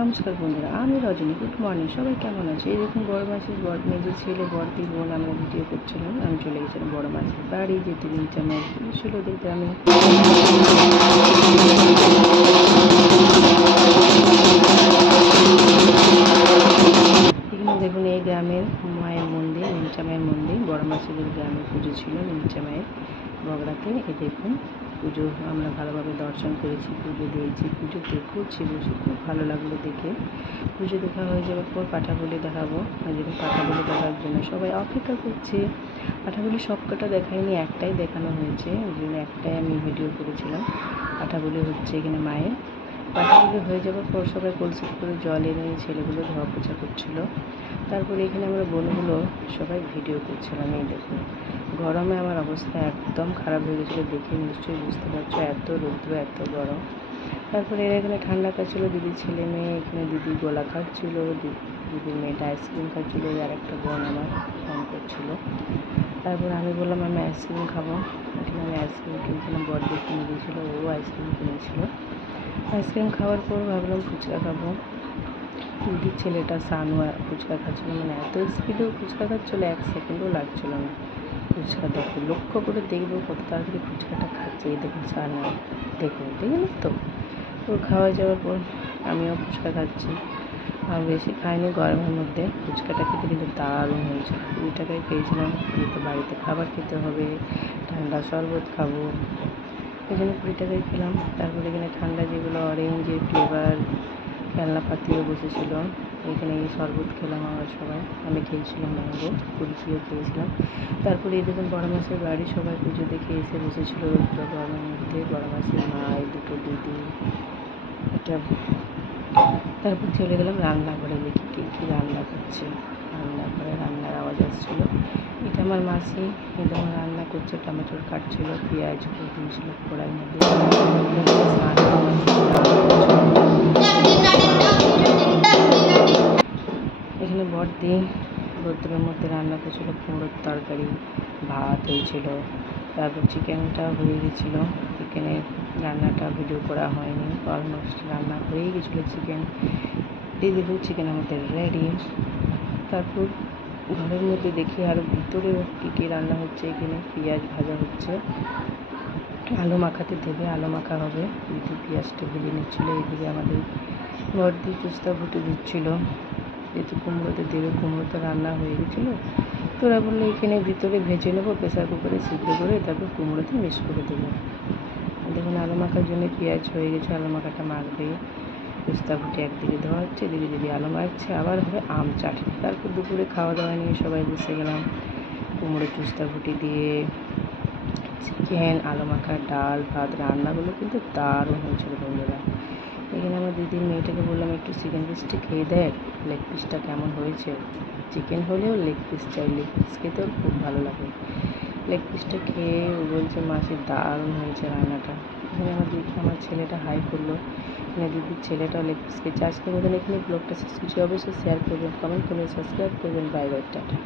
নমস্কার বন্ধুরা, আমি রজনী। Good morning. সবাই কেমন আছে? এই দেখুন, বড় মাসির মেজে ছেলে বড়দি বোন আমরা ভিডিও করছিলাম। আমি চলে গেছিলাম বড় মাসির বাড়ি, যেহেতু নিচে ছিল ওদের গ্রামে। এখানে দেখুন, এই গ্রামের মায়ের মন্দির, নিমচা মায়ের মন্দির। বড় মাসিদের গ্রামে পুজো ছিল নিমচা মায়ের বগড়াতে। এই দেখুন, পুজো আমরা ভালোভাবে দর্শন করেছি, পুজো দিয়েছি, পুজো দেখছি বসে। খুব ভালো লাগলো দেখে। পুজো দেখা হয়ে যাওয়ার পর পাঠাবলি দেখাবো। যেদিন পাঠাবলি দেখার জন্য সবাই অপেক্ষা করছে। পাঠাবলি সবকটা দেখায়নি, একটাই দেখানো হয়েছে, ওই জন্য একটাই আমি ভিডিও করেছিলাম। পাঠাবলি হচ্ছে এখানে মায়ের। পাঠাবলি হয়ে যাওয়ার পর সবাই কলসি করে জল এনে ছেলেগুলো ধোয়া পোছা করছিল। তারপরে এখানে আমরা বোনগুলো সবাই ভিডিও করছিলাম। এই দেখুন, গরমে আমার অবস্থা একদম খারাপ হয়ে গেছিলো, দেখে নিশ্চয়ই বুঝতে পারছো, এত রৌদ্র, এত গরম। তারপরে এরা এখানে ঠান্ডা খাচ্ছিলো, দিদির ছেলে মেয়ে। এখানে দিদি গোলা খাচ্ছিলো, দিদির মেয়েটা আইসক্রিম খাচ্ছিলো, আর একটা বোন আমার ফোন করছিল। তারপর আমি বললাম আমি আইসক্রিম খাবো। এখানে আমি আইসক্রিম কিনছিলাম, বড়দি কিনে দিয়েছিলো, ও আইসক্রিম কিনেছিল। আইসক্রিম খাওয়ার পর ভাবলাম ফুচকা খাবো। দিদির ছেলেটা সানু ফুচকা খাচ্ছিলো, মানে এত স্পিডেও ফুচকা খাচ্ছিলো, 1 সেকেন্ডও লাগছিলো না। ফুচকা দেখো, লক্ষ্য করে দেখবো কত তাড়াতাড়ি ফুচকাটা খাচ্ছে। এই দেখুন সানু, দেখুন, দেখুন তো। ওর খাওয়া যাওয়ার পর আমিও ফুচকা খাচ্ছি। বেশি খাইনি গরমের মধ্যে। ফুচকাটা খেতে কিন্তু দারুণ হয়েছিল। 20 টাকায় পেয়েছিলাম। যেহেতু বাড়িতে খাবার খেতে হবে, ঠান্ডা শরবত খাবো, এই জন্য 20 টাকায় খেলাম। তারপরে এখানে ঠান্ডা যেগুলো অরেঞ্জের ফ্লেভার খেলনা পাতিও বসেছিল। এখানে এই শরবত খেলাম আমরা সবাই। আমি খেয়েছিলাম ম্যাঙ্গো, কুলফিও খেয়েছিলাম। তারপরে এই দেখুন, বড় মাসের বাড়ি সবাই পুজো দেখে এসে বসেছিল রৌদ্র গরমের মধ্যে। বড় মাসের মা, দুটো দিদি, এটা। তারপর চলে গেলাম রান্নাঘরে, দেখি কী রান্না করছে। রান্নাঘরে রান্নার আওয়াজ আসছিল। এটা আমার মাসি, এটা আমার রান্না করছে, টমেটোর কাটছিল, পেঁয়াজ দিয়েছিল কড়াইয়ের মধ্যে। এখানে বড়দি রৌদ্রের মধ্যে রান্না করছিল, কুমড়োর তরকারি, ভাত হয়েছিল। তারপর চিকেনটা হয়ে গেছিলো। চিকেনের রান্নাটা ভিডিও করা হয়নি, অলমোস্ট রান্না হয়ে গেছিলো চিকেন। এই দেখুন, চিকেন আমাদের রেডি। তারপর ঘরের মধ্যে দেখি আরও ভিতরে কী রান্না হচ্ছে। এখানে পেঁয়াজ ভাজা হচ্ছে, আলু মাখাতে দেবে, আলু মাখা হবে। দিদি পেঁয়াজটা ভেজে নিচ্ছিলো। এইদিকে আমাদের বড়দি তুস্তা ফুটে দিচ্ছিলো, যেহেতু কুমড়োতে দেবে। কুমড়ো তো রান্না হয়ে গেছিলো, তোরা বললো এখানে ভিতরে ভেজে নেবো, প্রেসার কুকারে সিদ্ধ করে তারপর কুমড়োতে মিক্স করে দেবো। দেখুন, আলু মাখার জন্য পেঁয়াজ হয়ে গেছে, আলু মাখাটা মাখবে। তুস্তা ফুটে একদিকে দেওয়া হচ্ছে, দিদি আলু মাখছে, আবার হবে আম চাটনি। তারপর দুপুরে খাওয়া দাওয়া নিয়ে সবাই বসে গেলাম। কুমড়ো তুস্তা ফুটি দিয়ে চিকেন, আলু মাখা, ডাল, ভাত। রান্নাগুলো কিন্তু দারুণ হয়েছিল বন্ধুরা। এখানে আমার দিদির মেয়েটাকে বললাম একটু চিকেন পিসটা খেয়ে দেখ, লেগ পিসটা কেমন হয়েছে। চিকেন হলেও লেগ পিস চাই, লেগ পিস খেতেও খুব ভালো লাগে। লেগ পিসটা খেয়ে ও বলছে মাসি দারুণ হয়েছে রান্নাটা। এখানে আমার ছেলেটা হাই করলো। এখানে দিদির ছেলেটাও লেগ পিস খেয়েছে। আজকের মতন এখানে ব্লগটা শেষ করছি। অবশ্যই শেয়ার করবেন, কমেন্ট করবেন, সাবস্ক্রাইব করবেন। Bye bye, tata.